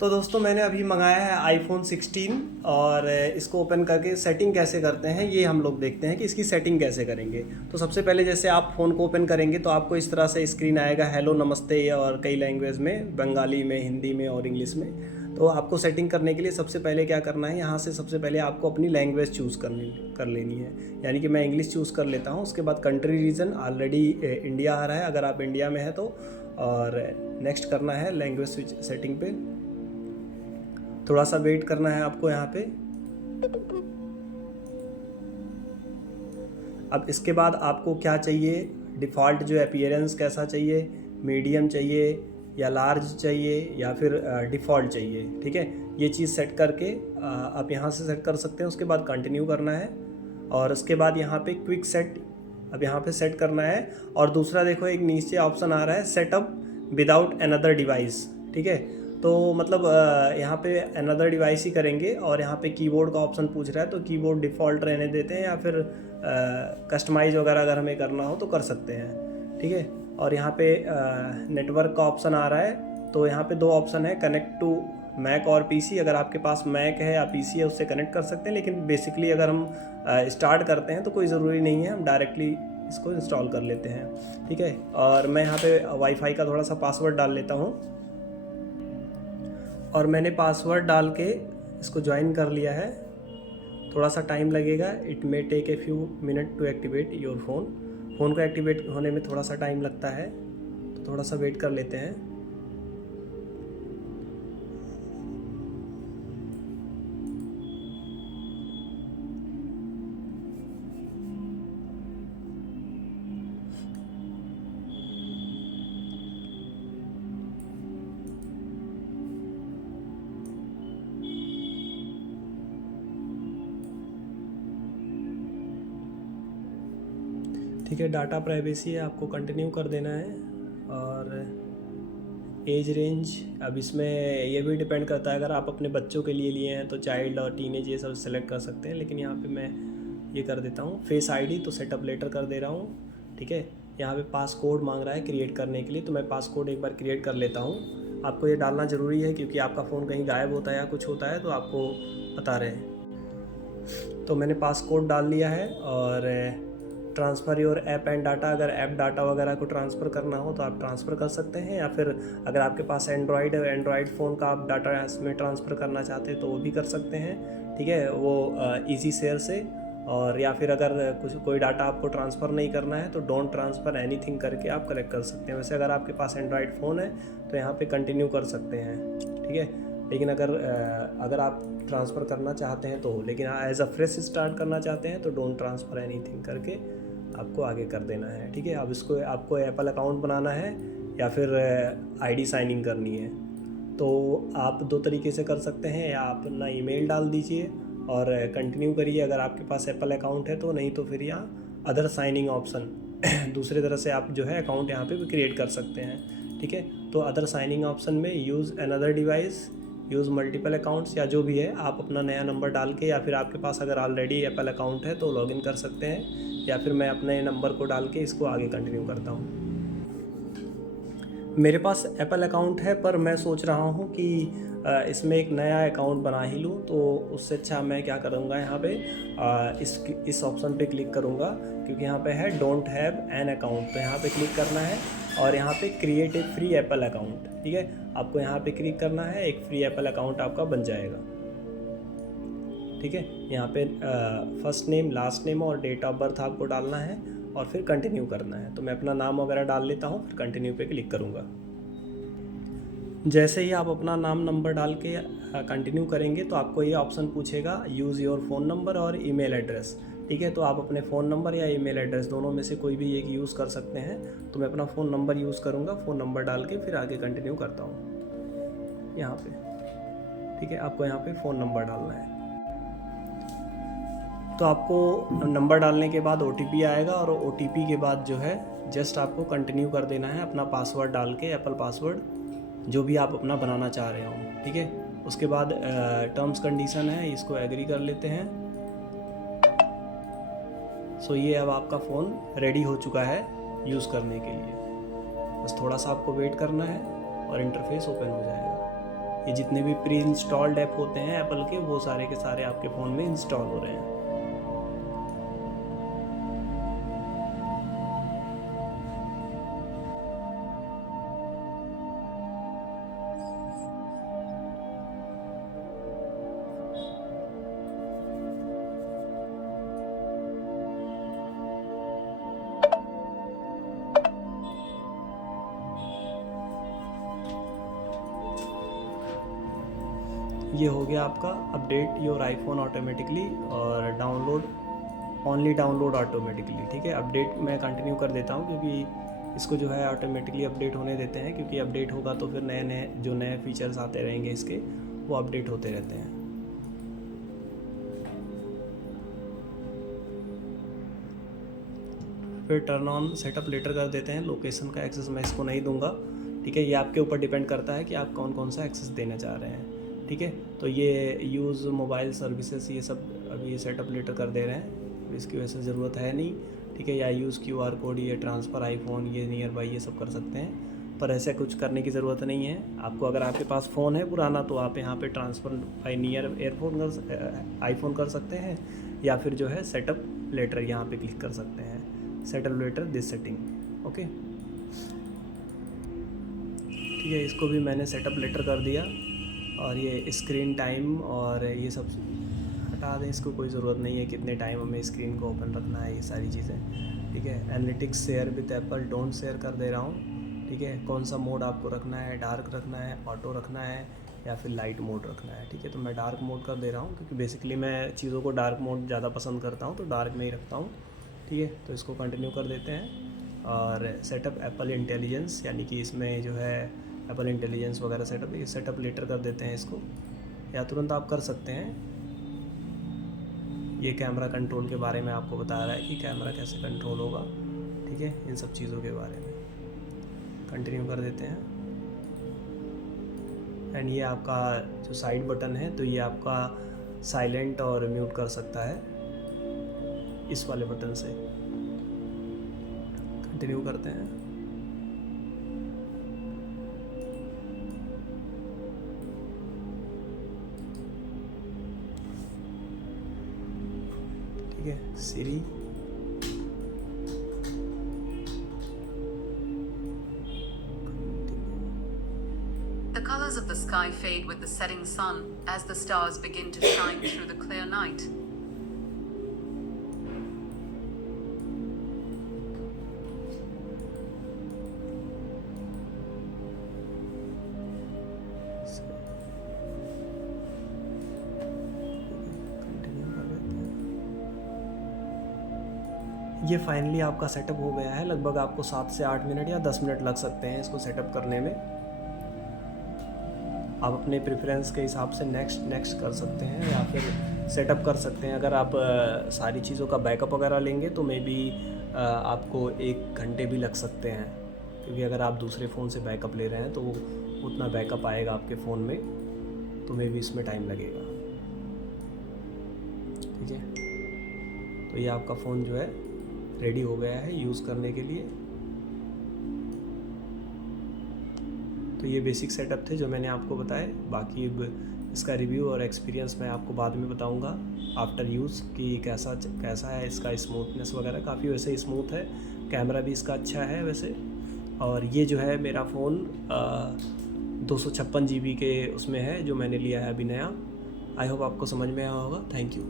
तो दोस्तों मैंने अभी मंगाया है आईफोन 16 और इसको ओपन करके सेटिंग कैसे करते हैं ये हम लोग देखते हैं कि इसकी सेटिंग कैसे करेंगे। तो सबसे पहले जैसे आप फ़ोन को ओपन करेंगे तो आपको इस तरह से स्क्रीन आएगा, हेलो नमस्ते, और कई लैंग्वेज में, बंगाली में, हिंदी में और इंग्लिश में। तो आपको सेटिंग करने के लिए सबसे पहले क्या करना है, यहाँ से सबसे पहले आपको अपनी लैंग्वेज चूज़ कर लेनी है। यानी कि मैं इंग्लिश चूज़ कर लेता हूँ। उसके बाद कंट्री रीजन ऑलरेडी इंडिया आ रहा है अगर आप इंडिया में हैं तो, और नेक्स्ट करना है लैंग्वेज स्विच सेटिंग पे। थोड़ा सा वेट करना है आपको यहाँ पे। अब इसके बाद आपको क्या चाहिए, डिफ़ॉल्ट जो अपीयरेंस कैसा चाहिए, मीडियम चाहिए या लार्ज चाहिए या फिर डिफ़ॉल्ट चाहिए, ठीक है। ये चीज़ सेट करके आप यहाँ से सेट कर सकते हैं। उसके बाद कंटिन्यू करना है और उसके बाद यहाँ पे क्विक सेट, अब यहाँ पे सेट करना है। और दूसरा देखो एक नीचे ऑप्शन आ रहा है सेटअप विदाउट अनदर डिवाइस, ठीक है। तो मतलब यहाँ पे अनदर डिवाइस ही करेंगे। और यहाँ पे कीबोर्ड का ऑप्शन पूछ रहा है तो कीबोर्ड डिफ़ॉल्ट रहने देते हैं या फिर कस्टमाइज़ वगैरह अगर हमें करना हो तो कर सकते हैं, ठीक है। और यहाँ पे नेटवर्क का ऑप्शन आ रहा है। तो यहाँ पे दो ऑप्शन है, कनेक्ट टू मैक और पीसी। अगर आपके पास मैक है या पीसी है उससे कनेक्ट कर सकते हैं, लेकिन बेसिकली अगर हम स्टार्ट करते हैं तो कोई ज़रूरी नहीं है, हम डायरेक्टली इसको इंस्टॉल कर लेते हैं, ठीक है। और मैं यहाँ पे वाईफाई का थोड़ा सा पासवर्ड डाल लेता हूँ और मैंने पासवर्ड डाल के इसको ज्वाइन कर लिया है। थोड़ा सा टाइम लगेगा, it may take a few minute to activate your phone को एक्टिवेट होने में थोड़ा सा टाइम लगता है, तो थोड़ा सा वेट कर लेते हैं। ठीक है, डाटा प्राइवेसी है, आपको कंटिन्यू कर देना है। और एज रेंज, अब इसमें ये भी डिपेंड करता है, अगर आप अपने बच्चों के लिए लिए हैं तो चाइल्ड और टीनेज ये सब सेलेक्ट कर सकते हैं, लेकिन यहाँ पे मैं ये कर देता हूँ फेस आईडी, तो सेटअप लेटर कर दे रहा हूँ, ठीक है। यहाँ पे पासकोड मांग रहा है क्रिएट करने के लिए, तो मैं पासकोड एक बार क्रिएट कर लेता हूँ। आपको ये डालना ज़रूरी है क्योंकि आपका फ़ोन कहीं गायब होता है या कुछ होता है तो आपको बता रहे हैं। तो मैंने पासकोड डाल लिया है। और transfer your app and data, अगर ऐप डाटा वगैरह को ट्रांसफ़र करना हो तो आप ट्रांसफ़र कर सकते हैं, या फिर अगर आपके पास एंड्रॉयड है, एंड्रॉयड फ़ोन का आप डाटा इसमें ट्रांसफ़र करना चाहते हैं तो वो भी कर सकते हैं, ठीक है, वो ईजी शेयर से। और या फिर अगर कोई डाटा आपको ट्रांसफ़र नहीं करना है तो डोंट ट्रांसफ़र एनीथिंग करके आप कलेक्ट कर सकते हैं। वैसे अगर आपके पास एंड्रॉयड फ़ोन है तो यहाँ पे कंटिन्यू कर सकते हैं, ठीक है। लेकिन अगर आप ट्रांसफ़र करना चाहते हैं तो, लेकिन एज अ फ्रेश स्टार्ट करना चाहते हैं तो डोंट ट्रांसफ़र एनीथिंग करके आपको आगे कर देना है, ठीक है। अब इसको आपको एप्पल अकाउंट बनाना है या फिर आईडी साइनिंग करनी है, तो आप दो तरीके से कर सकते हैं। या आप अपना ईमेल डाल दीजिए और कंटिन्यू करिए अगर आपके पास एप्पल अकाउंट है तो, नहीं तो फिर यहाँ अदर साइनिंग ऑप्शन दूसरे तरह से आप जो है अकाउंट यहाँ पे भी क्रिएट कर सकते हैं, ठीक है। तो अदर साइनिंग ऑप्शन में use another device, use multiple accounts, या जो भी है आप अपना नया नंबर डाल के, या फिर आपके पास अगर ऑलरेडी एप्पल अकाउंट है तो लॉगिन कर सकते हैं, या फिर मैं अपने नंबर को डाल के इसको आगे कंटिन्यू करता हूँ। मेरे पास एप्पल अकाउंट है पर मैं सोच रहा हूँ कि इसमें एक नया अकाउंट बना ही लूँ, तो उससे अच्छा मैं क्या करूँगा, यहाँ पे इस ऑप्शन पे क्लिक करूँगा, क्योंकि यहाँ पे है डोंट हैव एन अकाउंट, तो यहाँ पे क्लिक करना है और यहाँ पे create a free Apple account, ठीक है। आपको यहाँ पे क्लिक करना है, एक फ्री एप्पल अकाउंट आपका बन जाएगा, ठीक है। यहाँ पे फर्स्ट नेम, लास्ट नेम और डेट ऑफ बर्थ आपको डालना है और फिर कंटिन्यू करना है। तो मैं अपना नाम वगैरह डाल लेता हूँ, फिर कंटिन्यू पे क्लिक करूँगा। जैसे ही आप अपना नाम नंबर डाल के कंटिन्यू करेंगे तो आपको ये ऑप्शन पूछेगा यूज़ योर फ़ोन नंबर और ईमेल एड्रेस, ठीक है। तो आप अपने फ़ोन नंबर या ईमेल एड्रेस दोनों में से कोई भी एक यूज़ कर सकते हैं। तो मैं अपना फ़ोन नंबर यूज़ करूँगा, फ़ोन नंबर डाल के फिर आगे कंटिन्यू करता हूँ यहाँ पे, ठीक है। आपको यहाँ पे फ़ोन नंबर डालना है। तो आपको नंबर डालने के बाद OTP आएगा और OTP के बाद जो है जस्ट आपको कंटिन्यू कर देना है अपना पासवर्ड डाल के, एप्पल पासवर्ड जो भी आप अपना बनाना चाह रहे हो, ठीक है। उसके बाद टर्म्स कंडीशन है, इसको एग्री कर लेते हैं। सो ये अब आपका फ़ोन रेडी हो चुका है यूज़ करने के लिए। बस थोड़ा सा आपको वेट करना है और इंटरफेस ओपन हो जाएगा। ये जितने भी प्री इंस्टॉल्ड ऐप होते हैं एप्पल के, वो सारे के सारे आपके फ़ोन में इंस्टॉल हो रहे हैं। ये हो गया आपका अपडेट योर आईफोन ऑटोमेटिकली और ओनली डाउनलोड ऑटोमेटिकली। ठीक है, अपडेट मैं कंटिन्यू कर देता हूँ क्योंकि इसको जो है ऑटोमेटिकली अपडेट होने देते हैं, क्योंकि अपडेट होगा तो फिर नए फीचर्स आते रहेंगे इसके, वो अपडेट होते रहते हैं। फिर टर्न ऑन सेटअप लेटर कर देते हैं। लोकेशन का एक्सेस मैं इसको नहीं दूंगा। ठीक है, ये आपके ऊपर डिपेंड करता है कि आप कौन कौन सा एक्सेस देना चाह रहे हैं। ठीक है, तो ये यूज़ मोबाइल सर्विसेज ये सब अभी ये सेटअप लेटर कर दे रहे हैं, इसकी वैसे ज़रूरत है नहीं। ठीक है, या यूज़ QR कोड, ये ट्रांसफ़र आईफोन, ये नियर बाई, ये सब कर सकते हैं, पर ऐसा कुछ करने की ज़रूरत नहीं है आपको। अगर आपके पास फ़ोन है पुराना तो आप यहाँ पे ट्रांसफ़र बाई नियर आईफोन कर सकते हैं, या फिर जो है सेटअप लेटर यहाँ पे क्लिक कर सकते हैं, setup later this setting. Okay, ठीक है, इसको भी मैंने सेटअप लेटर कर दिया। और ये स्क्रीन टाइम और ये सब हटा दें, इसको कोई ज़रूरत नहीं है, कितने टाइम हमें स्क्रीन को ओपन रखना है, ये सारी चीज़ें। ठीक है, analytics share with Apple don't share कर दे रहा हूँ। ठीक है, कौन सा मोड आपको रखना है, डार्क रखना है, ऑटो रखना है, या फिर लाइट मोड रखना है। ठीक है, तो मैं डार्क मोड कर दे रहा हूँ क्योंकि बेसिकली मैं चीज़ों को डार्क मोड ज़्यादा पसंद करता हूँ, तो डार्क में ही रखता हूँ। ठीक है, तो इसको कंटिन्यू कर देते हैं। और सेटअप एप्पल इंटेलिजेंस, यानी कि इसमें जो है एप्पल इंटेलिजेंस वगैरह सेटअप लेटर कर देते हैं इसको, या तुरंत आप कर सकते हैं। ये कैमरा कंट्रोल के बारे में आपको बता रहा है कि कैमरा कैसे कंट्रोल होगा। ठीक है, इन सब चीज़ों के बारे में कंटिन्यू कर देते हैं। एंड ये आपका जो साइड बटन है, तो ये आपका साइलेंट और म्यूट कर सकता है इस वाले बटन से। कंटिन्यू करते हैं। ठीक है, सिरी The colors of the sky fade with the setting sun as the stars begin to shine through the clear night. ये फाइनली आपका सेटअप हो गया है। लगभग आपको 7 से 8 मिनट या 10 मिनट लग सकते हैं इसको सेटअप करने में। आप अपने प्रेफरेंस के हिसाब से नेक्स्ट कर सकते हैं या फिर सेटअप कर सकते हैं। अगर आप सारी चीज़ों का बैकअप वगैरह लेंगे तो मे बी आपको 1 घंटे भी लग सकते हैं, क्योंकि अगर आप दूसरे फ़ोन से बैकअप ले रहे हैं तो उतना बैकअप आएगा आपके फ़ोन में, तो मे बी इसमें टाइम लगेगा। ठीक है, तो ये आपका फ़ोन जो है रेडी हो गया है यूज़ करने के लिए। तो ये बेसिक सेटअप थे जो मैंने आपको बताए। बाकी इसका रिव्यू और एक्सपीरियंस मैं आपको बाद में बताऊंगा आफ्टर यूज़ कि कैसा है इसका स्मूथनेस वगैरह। काफ़ी वैसे स्मूथ है, कैमरा भी इसका अच्छा है वैसे। और ये जो है मेरा फ़ोन 256 GB के उसमें है जो मैंने लिया है अभी नया। आई होप आपको समझ में आया होगा। Thank you.